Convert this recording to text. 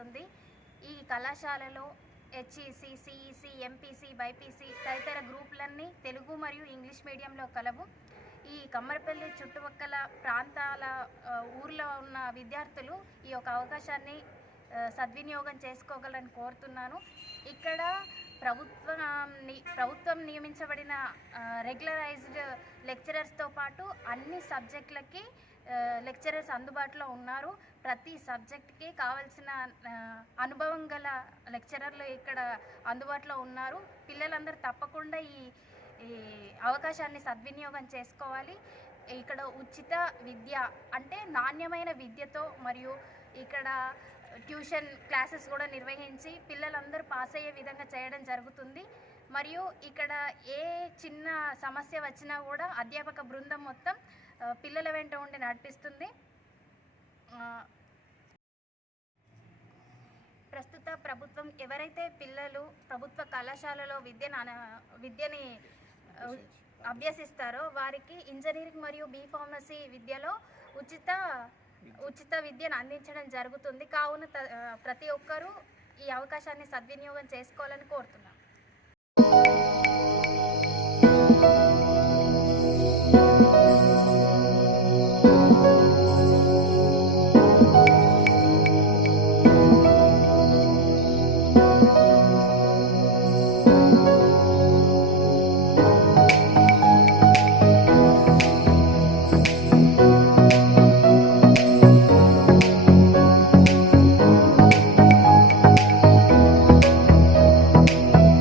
జరుగుతుంది. ఈ కళాశాలలో హెచ్ఈసి, సిఈసి, ఎంపీసీ, బైపీసీ తదితర గ్రూపులన్నీ తెలుగు మరియు ఇంగ్లీష్ మీడియంలో కలవు. ఈ కమ్మరపల్లి చుట్టుపక్కల ప్రాంతాల ఊర్లో ఉన్న విద్యార్థులు ఈ యొక్క అవకాశాన్ని సద్వినియోగం చేసుకోగలని కోరుతున్నాను. ఇక్కడ ప్రభుత్వం నియమించబడిన రెగ్యులరైజ్డ్ లెక్చరర్స్తో పాటు అన్ని సబ్జెక్టులకి లెక్చరర్స్ అందుబాటులో ఉన్నారు. ప్రతి సబ్జెక్ట్కి కావాల్సిన అనుభవం గల లెక్చరర్లు ఇక్కడ అందుబాటులో ఉన్నారు. పిల్లలందరూ తప్పకుండా ఈ అవకాశాన్ని సద్వినియోగం చేసుకోవాలి. ఇక్కడ ఉచిత విద్య అంటే నాణ్యమైన విద్యతో మరియు ఇక్కడ ట్యూషన్ క్లాసెస్ కూడా నిర్వహించి పిల్లలందరూ పాస్ అయ్యే విధంగా చేయడం జరుగుతుంది. మరియు ఇక్కడ ఏ చిన్న సమస్య వచ్చినా కూడా అధ్యాపక బృందం మొత్తం పిల్లల వెంట ఉండి నడిపిస్తుంది. ప్రస్తుత ప్రభుత్వం ఎవరైతే పిల్లలు ప్రభుత్వ కళాశాలలో విద్యని అభ్యసిస్తారో వారికి ఇంజనీరింగ్ మరియు బీఫార్మసీ విద్యలో ఉచిత విద్యను అందించడం జరుగుతుంది. కావున ప్రతి ఒక్కరూ ఈ అవకాశాన్ని సద్వినియోగం చేసుకోవాలని కోరుతున్నాను.